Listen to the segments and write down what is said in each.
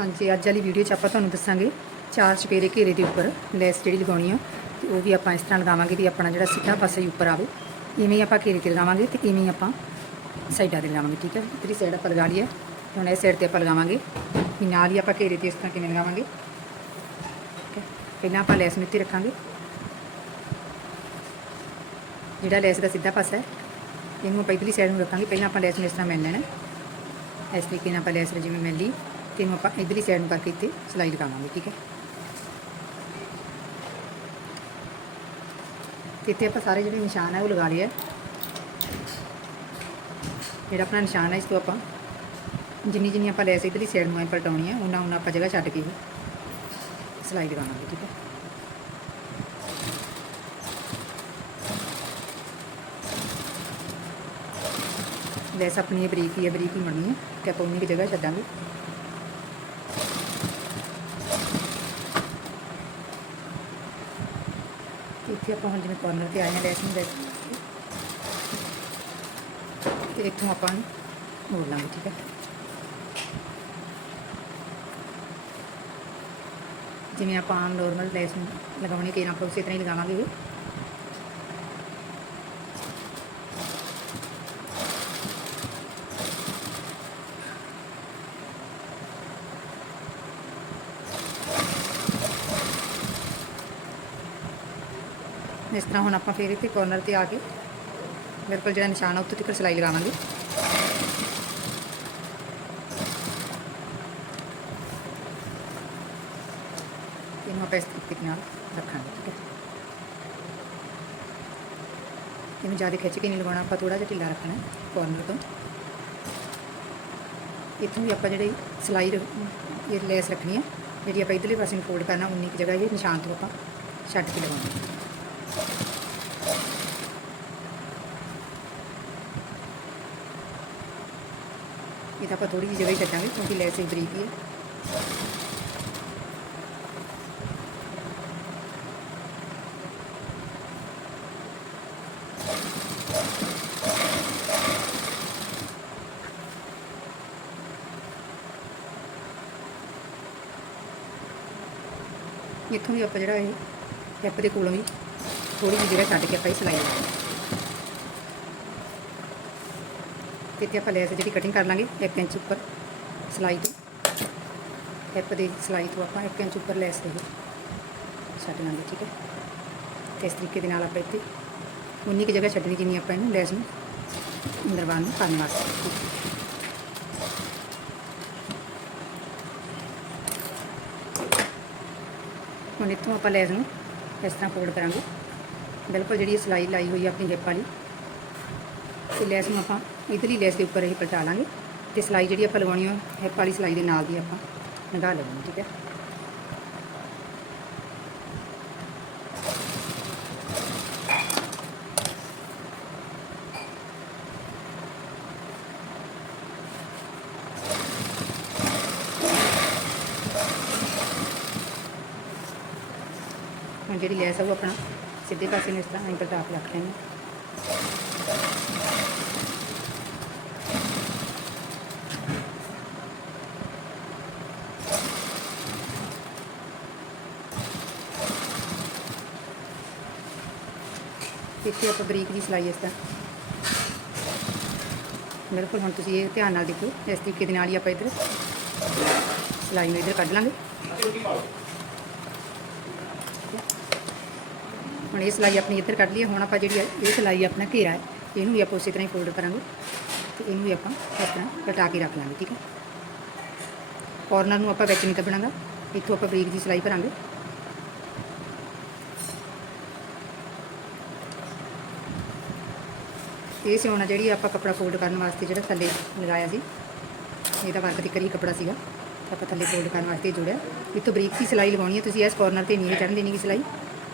ਹਾਂਜੀ, ਅੱਜ ਵਾਲੀ ਵੀਡੀਓ 'ਚ ਆਪਾਂ ਤੁਹਾਨੂੰ ਦੱਸਾਂਗੇ ਚਾਰ ਚਪੇਰੇ ਘੇਰੇ ਦੇ ਉੱਪਰ ਲੈਸ ਜਿਹੜੀ ਲਗਾਉਣੀ ਆ, ਤੇ ਉਹ ਵੀ ਆਪਾਂ ਇਸ ਤਰ੍ਹਾਂ ਲਗਾਵਾਂਗੇ ਵੀ ਆਪਣਾ ਜਿਹੜਾ ਸਿੱਧਾ ਪਾਸਾ ਹੀ ਉੱਪਰ ਆਵੇ। ਇਵੇਂ ਹੀ ਆਪਾਂ ਘੇਰੇ ਤੇ ਲਗਾਵਾਂਗੇ ਤੇ ਇਵੇਂ ਹੀ ਆਪਾਂ ਸਾਈਡਾਂ ਤੇ ਲਗਾਵਾਂਗੇ, ਠੀਕ ਹੈ ਤੇਰੀ ਸਾਈਡ ਆਪਾਂ ਲਗਾ ਲਈਏ ਹੈ ਹੁਣ ਇਸ ਸਾਈਡ ਤੇ ਆਪਾਂ ਲਗਾਵਾਂਗੇ। ਵੀ ਨਾਲ ਹੀ ਆਪਾਂ ਘੇਰੇ ਤੇ ਇਸ ਤਰ੍ਹਾਂ ਕਿਵੇਂ ਲਗਾਵਾਂਗੇ, ਠੀਕ ਹੈ ਪਹਿਲਾਂ ਆਪਾਂ ਲੈਸ ਨੂੰ ਇੱਥੇ ਰੱਖਾਂਗੇ। ਜਿਹੜਾ ਲੈਸ ਦਾ ਸਿੱਧਾ ਪਾਸਾ ਹੈ, ਇਹਨੂੰ ਆਪਾਂ ਇਧਰਲੀ ਸਾਈਡ ਨੂੰ ਰੱਖਾਂਗੇ। ਪਹਿਲਾਂ ਆਪਾਂ ਲੈਸ ਨੂੰ ਇਸ ਤਰ੍ਹਾਂ ਮਿਲ ਲੈਣਾ। ਇਸ ਤਰੀਕੇ ਨਾਲ ਆਪਾਂ ਲੈਸ ਨੂੰ ਜਿਵੇਂ ਮਿਲ ਲਈ ਤੇ ਇਹਨੂੰ ਆਪਾਂ ਇਧਰਲੀ ਸਾਈਡ ਨੂੰ ਕਰਕੇ ਇੱਥੇ ਸਿਲਾਈ ਲਗਾਵਾਂਗੇ ਠੀਕ ਹੈ ਤੇ ਇੱਥੇ ਆਪਾਂ ਸਾਰੇ ਜਿਹੜੇ ਨਿਸ਼ਾਨ ਹੈ ਉਹ ਲਗਾ ਲਏ ਹੈ ਜਿਹੜਾ ਆਪਣਾ ਨਿਸ਼ਾਨ ਹੈ ਇਸ ਤੋਂ ਆਪਾਂ ਜਿੰਨੀ ਜਿੰਨੀ ਆਪਾਂ ਲੈਸ ਇਧਰਲੀ ਸਾਈਡ ਨੂੰ ਐ ਪਲਟਾਉਣੀ ਹੈ ਉਹਨਾਂ ਉਹਨਾਂ ਆਪਾਂ ਜਗ੍ਹਾ ਛੱਡ ਕੇ ਹੀ ਸਿਲਾਈ ਲਗਾਵਾਂਗੇ ਠੀਕ ਹੈ ਲੈਸ ਆਪਣੀ ਇਹ ਬਰੀਕ ਹੀ ਹੈ ਬਰੀਕ ਹੀ ਮੜਨੀ ਹੈ ਤੇ ਆਪਾਂ ਉਨੀ ਕੁ ਜਗ੍ਹਾ ਛੱਡਾਂਗੇ ਤੇ ਆਪਾਂ ਹੁਣ ਜਿਵੇਂ ਕਾਰਨਰ ਤੇ ਆਏ ਹਾਂ ਲੈਸ ਨੂੰ ਲੈਸ ਤੇ ਇੱਥੋਂ ਆਪਾਂ ਨੂੰ ਮੋੜ ਲਾਂਗੇ, ਠੀਕ ਹੈ? ਜਿਵੇਂ ਆਪਾਂ ਆਮ ਨੋਰਮਲ ਲੈਸ ਨੂੰ ਲਗਾਉਣੀ ਕਿ ਆਪਾਂ ਉਸੇ ਤਰ੍ਹਾਂ ਹੀ ਲਗਾਵਾਂਗੇ। ਇਸ ਤਰ੍ਹਾਂ ਹੁਣ ਆਪਾਂ ਫੇਰ ਇੱਥੇ ਕੋਰਨਰ ਤੇ ਆ ਕੇ ਮੇਰੇ ਕੋਲ ਜਿਹੜਾ ਨਿਸ਼ਾਨ ਆ, ਉੱਥੇ ਤੱਕ ਸਿਲਾਈ ਲਗਾਵਾਂਗੇ। ਇਹਨੂੰ ਆਪਾਂ ਇਸ ਤਰੀਕੇ ਨਾਲ ਰੱਖਾਂਗੇ, ਠੀਕ ਹੈ। ਇਹਨੂੰ ਜ਼ਿਆਦਾ ਖਿੱਚ ਕੇ ਨਹੀਂ ਲਗਾਉਣਾ, ਆਪਾਂ ਥੋੜਾ ਜਿਹਾ ਢਿੱਲਾ ਰੱਖਣਾ ਕੋਰਨਰ ਤੋਂ। ਇੱਥੋਂ ਵੀ ਆਪਾਂ ਜਿਹੜੀ ਸਿਲਾਈ ਰ- ਇਹ ਲੈਸ ਰੱਖਣੀ ਹੈ, ਜਿਹੜੀ ਆਪਾਂ ਇਧਰਲੇ ਪਾਸੇ ਨੂੰ ਫੋਲਡ ਕਰਨਾ, ਉਨੀ ਕੁ ਜਗ੍ਹਾ ਇਹ ਨਿਸ਼ਾਨ ਤੋਂ ਆਪਾਂ ਛੱਡ ਕੇ ਲਗਾਉਣਾ ਇਹ ਤਾਂ ਆਪਾਂ ਥੋੜੀ ਜਿਹੀ ਜਗ੍ਹਾ ਹੀ ਛੱਡਾਂਗੇ ਕਿਉਂਕਿ ਲੈਸ ਹੀ ਬਰੀਕ ਹੀ ਹੈ ਇੱਥੋਂ ਵੀ ਆਪਾਂ ਜਿਹੜਾ ਇਹ ਹਿੱਪ ਦੇ ਕੋਲੋਂ ਵੀ ਥੋੜੀ ਜਿਹੀ ਜਗ੍ਹਾ ਛੱਡ ਕੇ ਆਪਾਂ ਇਹ ਸਿਲਾਈ ਲਗਾਵਾਂਗੇ ਤੇ ਇੱਥੇ ਆਪਾਂ ਲੈਸ ਜਿਹੜੀ ਕਟਿੰਗ ਕਰ ਲਾਂਗੇ 1 ਇੰਚ ਉੱਪਰ ਸਿਲਾਈ ਤੋਂ ਹਿੱਪ ਦੀ ਸਿਲਾਈ ਤੋਂ ਆਪਾਂ 1 ਇੰਚ ਉੱਪਰ ਲੈਸ ਦੇ ਛੱਡ ਲਾਂਗੇ ਠੀਕ ਹੈ ਤੇ ਇਸ ਤਰੀਕੇ ਦੇ ਨਾਲ ਆਪਾਂ ਇੱਥੇ ਉਨੀ ਕੁ ਜਗ੍ਹਾ ਛੱਡਣੀ ਜਿੰਨੀ ਆਪਾਂ ਇਹਨੂੰ ਲੈਸ ਨੂੰ ਅੰਦਰਵਾਨ ਨੂੰ ਕਰਨ ਵਾਸਤੇ ਹੁਣ ਇੱਥੋਂ ਆਪਾਂ ਲੈਸ ਨੂੰ ਇਸ ਤਰ੍ਹਾਂ ਫੋਲਡ ਕਰਾਂਗੇ ਬਿਲਕੁਲ ਜਿਹੜੀ ਇਹ ਸਿਲਾਈ ਲਾਈ ਹੋਈ ਆ ਆਪਣੀ ਹਿੱਪ ਵਾਲੀ ਤੇ ਲੈਸ ਨੂੰ ਆਪਾਂ ਇਧਰਲੀ ਲੈਸ ਦੇ ਉੱਪਰ ਹੀ ਪਲਟਾ ਲਾਂਗੇ ਤੇ ਸਿਲਾਈ ਜਿਹੜੀ ਆਪਾਂ ਲਗਾਉਣੀ ਆ ਹਿੱਪ ਵਾਲੀ ਸਿਲਾਈ ਦੇ ਨਾਲ ਦੀ ਆਪਾਂ ਲਗਾ ਲਵਾਂਗੇ ਠੀਕ ਹੈ ਹੁਣ ਜਿਹੜੀ ਲੈਸ ਆ ਉਹ ਆਪਣਾ ਸਿੱਧੇ ਪਾਸੇ ਨੂੰ ਇਸ ਤਰ੍ਹਾਂ ਐਂ ਪਲਟਾ ਕੇ ਰੱਖ ਲੈਣੀ ਇੱਥੇ ਆਪਾਂ ਬਰੀਕ ਦੀ ਸਿਲਾਈ ਇਸ ਤਰ੍ਹਾਂ ਬਿਲਕੁਲ ਹੁਣ ਤੁਸੀਂ ਇਹ ਧਿਆਨ ਨਾਲ ਦੇਖੋ ਇਸ ਤਰੀਕੇ ਦੇ ਨਾਲ ਹੀ ਆਪਾਂ ਇੱਧਰ ਸਿਲਾਈ ਨੂੰ ਇੱਧਰ ਕੱਢ ਲਾਂਗੇ ਹੁਣ ਇਹ ਸਿਲਾਈ ਆਪਣੀ ਇੱਧਰ ਕੱਢ ਲਈ ਹੁਣ ਆਪਾਂ ਜਿਹੜੀ ਹੈ ਇਹ ਸਿਲਾਈ ਆਪਣਾ ਘੇਰਾ ਹੈ, ਇਹਨੂੰ ਵੀ ਆਪਾਂ ਉਸੇ ਤਰ੍ਹਾਂ ਹੀ ਫੋਲਡ ਕਰਾਂਗੇ ਤੇ ਇਹਨੂੰ ਵੀ ਆਪਾਂ ਇਸ ਤਰ੍ਹਾਂ ਕਟਾ ਕੇ ਰੱਖ ਲਾਂਗੇ, ਠੀਕ ਹੈ? ਕੋਰਨਰ ਨੂੰ ਆਪਾਂ ਵਿੱਚ ਨਹੀਂ ਕੱਢਣਾਗਾ, ਇੱਥੋਂ ਆਪਾਂ ਬਰੀਕ ਦੀ ਸਿਲਾਈ ਭਰਾਂਗੇ ਇਹ ਸਿਉਣਾ ਜਿਹੜੀ ਆਪਾਂ ਕੱਪੜਾ ਫੋਲਡ ਕਰਨ ਵਾਸਤੇ ਜਿਹੜਾ ਥੱਲੇ ਲਗਾਇਆ ਸੀ, ਇਹਦਾ ਵਰਕ ਦੀ ਕਰੀ ਕੱਪੜਾ ਸੀਗਾ, ਆਪਾਂ ਥੱਲੇ ਫੋਲਡ ਕਰਨ ਵਾਸਤੇ ਜੋੜਿਆ। ਇੱਥੋਂ ਬਰੀਕ ਦੀ ਸਿਲਾਈ ਲਗਾਉਣੀ ਹੈ, ਤੁਸੀਂ ਇਸ ਕੋਰਨਰ ਤੇ ਨਹੀਂ ਚੜ੍ਹਨ ਦੇਣੀ ਗੀ ਸਿਲਾਈ।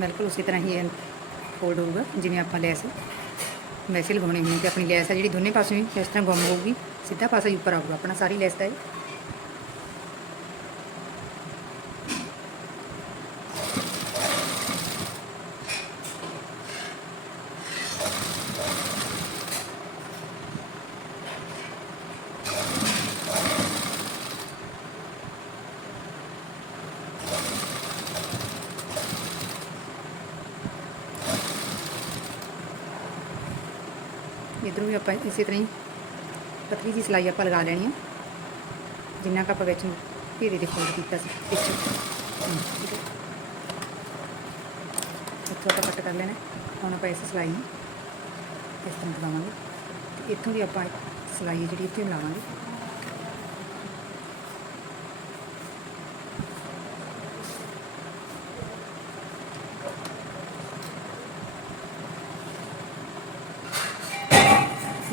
ਬਿਲਕੁਲ ਉਸੇ ਤਰ੍ਹਾਂ ਹੀ ਫੋਲਡ ਹੋਊਗਾ, ਜਿਵੇਂ ਆਪਾਂ ਲੈਸ ਵੈਸੇ ਲਗਾਉਣੀ ਹੁੰਦੀ ਤੇ ਆਪਣੀ ਲੈਸ ਆ ਜਿਹੜੀ ਦੋਨੇ ਪਾਸੇ ਹੀ, ਇਸ ਤਰ੍ਹਾਂ ਗੁੰਮ ਹੋਊਗੀ, ਸਿੱਧਾ ਪਾਸਾ ਹੀ ਉੱਪਰ ਆਊਗਾ, ਆਪਣਾ ਸਾਰੀ ਲੈਸ ਦਾ ਇਹ। ਇਧਰੋਂ ਵੀ ਆਪਾਂ ਇਸੇ ਤਰ੍ਹਾਂ ਹੀ ਪਤਲੀ ਜੀ ਸਿਲਾਈ ਆਪਾਂ ਲਗਾ ਲੈਣੀ ਹੈ ਜਿੰਨਾ ਕੁ ਆਪਾਂ ਵਿੱਚ ਘੇਰੇ ਦੇ ਫੋਲਡ ਕੀਤਾ ਸੀ, ਪਿੱਛੇ। ਇੱਥੋਂ ਆਪਾਂ ਕੱਟ ਕਰ ਲੈਣਾ। ਹੁਣ ਆਪਾਂ ਇਸ ਸਿਲਾਈ ਨੂੰ ਇਸ ਤਰ੍ਹਾਂ ਲਗਾਵਾਂਗੇ ਤੇ ਇੱਥੋਂ ਵੀ ਆਪਾਂ ਸਿਲਾਈ ਹੈ ਜਿਹੜੀ ਇੱਥੇ ਲਾਵਾਂਗੇ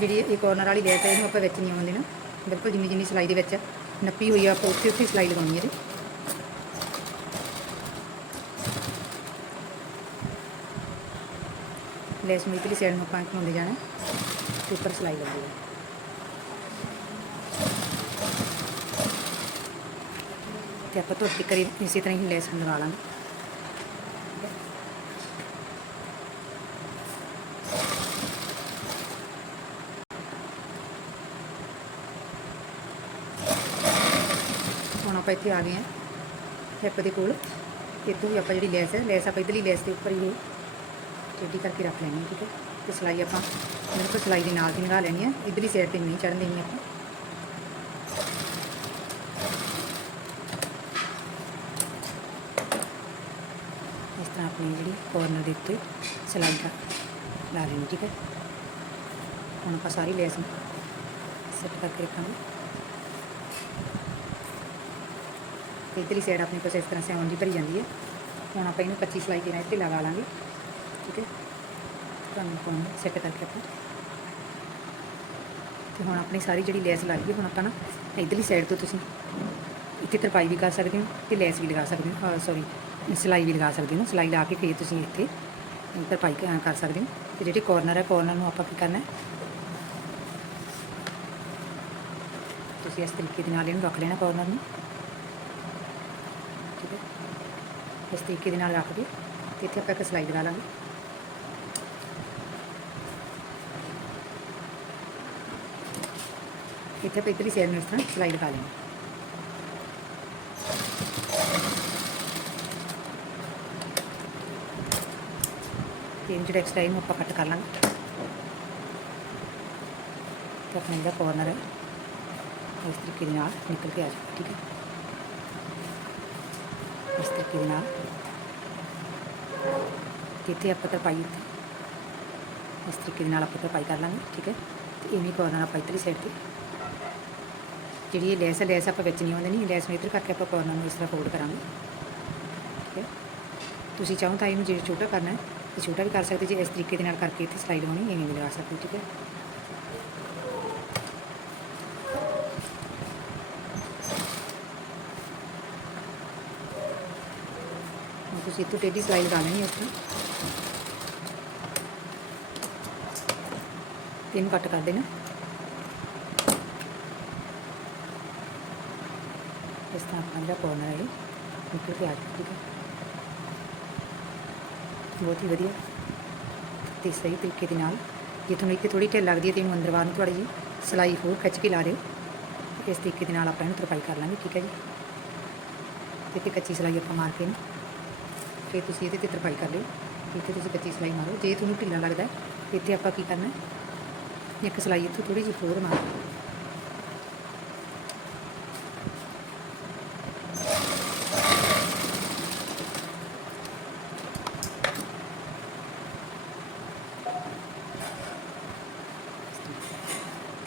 ਜਿਹੜੀ ਇਹ ਕੋਰਨਰ ਵਾਲੀ ਲੈਸ ਹੈ, ਇਹਨੂੰ ਆਪਾਂ ਵਿੱਚ ਨਹੀਂ ਆਉਣ ਦੇਣਾ। ਬਿਲਕੁਲ ਜਿੰਨੀ ਜਿੰਨੀ ਸਿਲਾਈ ਦੇ ਵਿੱਚ ਨੱਪੀ ਹੋਈ ਆ, ਆਪਾਂ ਉੱਥੇ ਉੱਥੇ ਸਿਲਾਈ ਲਗਾਉਣੀ ਹੈ ਇਹਦੀ। ਲੈਸ ਨੂੰ ਇਤਲੀ ਸਾਈਡ ਨੂੰ ਆਪਾਂ ਘੁੰਮਦੇ ਜਾਣਾ ਤੇ ਉੱਪਰ ਸਿਲਾਈ ਲੱਗਦੀ ਹੈ। ਤੇ ਆਪਾਂ ਧੋਤੀ ਕਰੀ ਇਸੇ ਤਰ੍ਹਾਂ ਹੀ ਲੈਸ ਲਗਾ ਲਾਂਗੇ। आप इतने आ गए हैं हैपे को इतों आप जी लैस है लैस आप इधरली लैस के उपर ही टेडी करके रख लेनी ठीक है तो सिलाई आप बिल्कुल सिलाई के नाल की लगा लेनी है इधरली सैर पर नहीं चढ़ देनी आप इस तरह अपनी जी कॉर्नर के उत्ते सिलाई का ला लेनी ठीक है हम आप सारी लैस सैट करके रखा ਤੇ ਇਧਰਲੀ ਸਾਈਡ ਆਪਣੇ ਕੋਲ ਇਸ ਤਰ੍ਹਾਂ ਸਿਆਉਣ ਦੀ ਭਰੀ ਜਾਂਦੀ ਹੈ। ਹੁਣ ਆਪਾਂ ਇਹਨੂੰ 25 ਸਲਾਈ ਦੇ ਨਾਲ ਇੱਥੇ ਲਗਾ ਲਾਂਗੇ। ਠੀਕ ਹੈ? ਤੁਹਾਨੂੰ ਕੋਣ ਸੈੱਟ ਕਰਕੇ ਆਪਾਂ। ਤੇ ਹੁਣ ਆਪਣੀ ਸਾਰੀ ਜਿਹੜੀ ਲੈਸ ਲੱਗ ਗਈ, ਹੁਣ ਆਪਾਂ ਨਾ ਇਧਰਲੀ ਸਾਈਡ ਤੋਂ ਤੁਸੀਂ ਇੱਥੇ ਤਰਪਾਈ ਵੀ ਕਰ ਸਕਦੇ ਹੋ ਤੇ ਲੈਸ ਵੀ ਲਗਾ ਸਕਦੇ ਹੋ। ਸੌਰੀ ਸਿਲਾਈ ਵੀ ਲਗਾ ਸਕਦੇ ਹੋ। ਸਿਲਾਈ ਲਾ ਕੇ ਫਿਰ ਤੁਸੀਂ ਇੱਥੇ ਤਰਪਾਈ ਕਰ ਸਕਦੇ ਹੋ। ਤੇ ਜਿਹੜੇ ਕੋਰਨਰ ਹੈ ਕੋਰਨਰ ਨੂੰ ਆਪਾਂ ਕੀ ਕਰਨਾ ਤੁਸੀਂ ਇਸ ਤਰੀਕੇ ਦੇ ਨਾਲ ਇਹਨੂੰ ਰੱਖ ਲੈਣਾ ਕੋਰਨਰ ਨੂੰ। ਠੀਕ ਇਸ ਤਰੀਕੇ ਦੇ ਨਾਲ ਰੱਖ ਦੇ ਤੇ ਇੱਥੇ ਆਪਾਂ ਇੱਕ ਸਲਾਈ ਲਗਾ ਲਾਂਗੇ। ਇੱਥੇ ਆਪਾਂ ਇਧਰਲੀ ਸਾਈਡ ਨੂੰ ਇਸ ਤਰ੍ਹਾਂ ਸਲਾਈ ਲਗਾ ਲੈਣੀ ਤੇ ਜਿਹੜਾ ਐਕਸਟਰਾ ਇਹਨੂੰ ਆਪਾਂ ਕੱਟ ਕਰ ਲਾਂਗੇ। ਤੇ ਆਪਣਾ ਜਿਹੜਾ ਕੋਰਨਰ ਹੈ, ਇਸ ਤਰੀਕੇ ਦੇ ਨਾਲ ਨਿਕਲ ਕੇ ਆ ਜਾਊਗਾ, ਠੀਕ ਹੈ। ਇਸ ਤਰੀਕੇ ਦੇ ਨਾਲ ਤੇ ਇੱਥੇ ਆਪਾਂ ਤਰਪਾਈ ਇੱਥੇ ਇਸ ਤਰੀਕੇ ਦੇ ਨਾਲ ਆਪਾਂ ਤਰਪਾਈ ਕਰ ਲਾਂਗੇ, ਠੀਕ ਹੈ? ਤੇ ਇਵੇਂ ਕਾਰਨਰ ਆਪਾਂ ਇੱਧਰਲੀ ਸਾਈਡ ਤੇ। ਜਿਹੜੀ ਇਹ ਲੈਸ ਹੈ ਲੈਸ ਆਪਾਂ ਵਿੱਚ ਨਹੀਂ ਆਉਂਦੇ, ਨਹੀਂ, ਲੈਸ ਨੂੰ ਇੱਧਰ ਕਰਕੇ ਆਪਾਂ ਕਾਰਨਰ ਨੂੰ ਇਸ ਤਰ੍ਹਾਂ ਫੋਲਡ ਕਰਾਂਗੇ। ਠੀਕ ਹੈ? ਤੁਸੀਂ ਚਾਹੋ ਤਾਂ ਇਹਨੂੰ ਜੇ ਛੋਟਾ ਕਰਨਾ ਹੈ ਤੇ ਛੋਟਾ ਵੀ ਕਰ ਸਕਦੇ ਜੇ ਇਸ ਤਰੀਕੇ ਦੇ ਨਾਲ ਕਰਕੇ ਇੱਥੇ ਸਲਾਈ ਲਗਾਉਣੀ ਇਵੇਂ ਵੀ ਲਗਾ ਸਕਦੇ ਠੀਕ ਹੈ? ਤੁਸੀਂ ਇੱਥੋਂ ਟੇਢੀ ਸਲਾਈ ਲਗਾ ਲੈਣੀ ਹੈ ਇਸ ਤਰ੍ਹਾਂ ਤੇ ਇਹਨੂੰ ਕੱਟ ਕਰ ਦੇਣਾ ਇਸ ਤਰ੍ਹਾਂ ਆਪਣਾ ਜਿਹੜਾ ਕੋਰਨਰ ਹੈ ਇਹ ਨਿਕਲ ਕੇ ਆ ਜਾਊਗਾ ਠੀਕ ਹੈ ਬਹੁਤ ਹੀ ਵਧੀਆ ਤੇ ਸਹੀ ਤਰੀਕੇ ਦੇ ਨਾਲ ਜੇ ਤੁਹਾਨੂੰ ਇੱਥੇ ਥੋੜੀ ਢਿੱਲ ਲੱਗਦੀ ਹੈ ਤੇ ਇਹਨੂੰ ਅੰਦਰ ਬਾਹਰ ਨੂੰ ਥੋੜੀ ਜੀ ਸਲਾਈ ਹੋਰ ਖਿੱਚ ਕੇ ਲਾ ਦਿਓ ਤੇ ਇਸ ਤਰੀਕੇ ਦੇ ਨਾਲ ਆਪਾਂ ਇਹਨੂੰ ਤਰਪਾਈ ਕਰ ਲਾਂਗੇ ਠੀਕ ਹੈ ਜੀ ਤੇ ਇੱਥੇ ਕੱਚੀ ਸਲਾਈ ਆਪਾਂ ਮਾਰ ਕੇ ਨਾ ਫਿਰ ਤੁਸੀਂ ਇਹਦੇ ਤੇ ਤਰਪਾਈ ਕਰ ਲਿਓ। ਇੱਥੇ ਤੁਸੀਂ ਕੱਚੀ ਸਲਾਈ ਮਾਰੋ। ਜੇ ਤੁਹਾਨੂੰ ਢਿੱਲਾ ਲੱਗਦਾ ਹੈ, ਇੱਥੇ ਆਪਾਂ ਕੀ ਕਰਨਾ ਇੱਕ ਸਲਾਈ ਇੱਥੋਂ ਥੋੜੀ ਜਿਹੀ ਹੋਰ ਮਾਰ।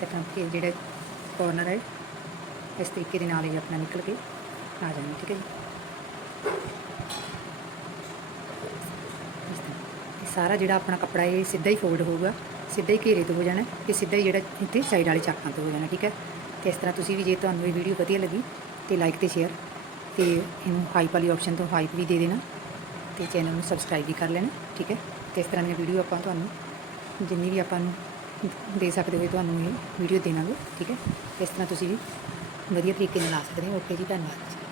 ਤੇ ਤਾਂ ਕਿ ਜਿਹੜਾ ਕੋਰਨਰ ਹੈ ਇਸ ਤਰੀਕੇ ਦੇ ਨਾਲ ਹੀ ਆਪਣਾ ਨਿਕਲ ਕੇ ਆ ਜਾਣਾ ਠੀਕ ਹੈ ਜੀ ਇਸ ਤਰ੍ਹਾਂ। ਇਹ ਸਾਰਾ ਜਿਹੜਾ ਆਪਣਾ ਕੱਪੜਾ ਇਹ ਸਿੱਧਾ ਹੀ ਫੋਲਡ ਹੋਊਗਾ, ਸਿੱਧਾ ਹੀ ਘੇਰੇ ਤੋਂ ਹੋ ਜਾਣਾ, ਤੇ ਸਿੱਧਾ ਹੀ ਜਿਹੜਾ ਇੱਥੇ ਸਾਈਡ ਵਾਲੇ ਚਾਕਾਂ ਤੋਂ ਹੋ ਜਾਣਾ, ਠੀਕ ਹੈ? ਤੇ ਇਸ ਤਰ੍ਹਾਂ ਤੁਸੀਂ ਵੀ ਜੇ ਤੁਹਾਨੂੰ ਇਹ ਵੀਡੀਓ ਵਧੀਆ ਲੱਗੀ, ਤੇ ਲਾਈਕ ਤੇ ਸ਼ੇਅਰ ਤੇ ਇਹਨੂੰ ਹਾਈਪ ਵਾਲੀ ਆਪਸ਼ਨ ਤੋਂ ਹਾਈਪ ਵੀ ਦੇ ਦੇਣਾ, ਤੇ ਚੈਨਲ ਨੂੰ ਸਬਸਕ੍ਰਾਈਬ ਵੀ ਕਰ ਲੈਣਾ, ਠੀਕ ਹੈ? ਤੇ ਇਸ ਤਰ੍ਹਾਂ ਦੀਆਂ ਵੀਡੀਓ ਆਪਾਂ ਤੁਹਾਨੂੰ, ਜਿੰਨੀ ਵੀ ਆਪਾਂ ਨੂੰ ਦੇ ਸਕਦੇ ਹੋ ਤੁਹਾਨੂੰ ਇਹ ਵੀਡੀਓ ਦੇਵਾਂਗੇ, ਠੀਕ ਹੈ? ਇਸ ਤਰ੍ਹਾਂ ਤੁਸੀਂ ਵੀ ਵਧੀਆ ਤਰੀਕੇ ਨਾਲ ਆ ਸਕਦੇ ਹੋ। ਓਕੇ ਜੀ, ਧੰਨਵਾਦ। ਜੀ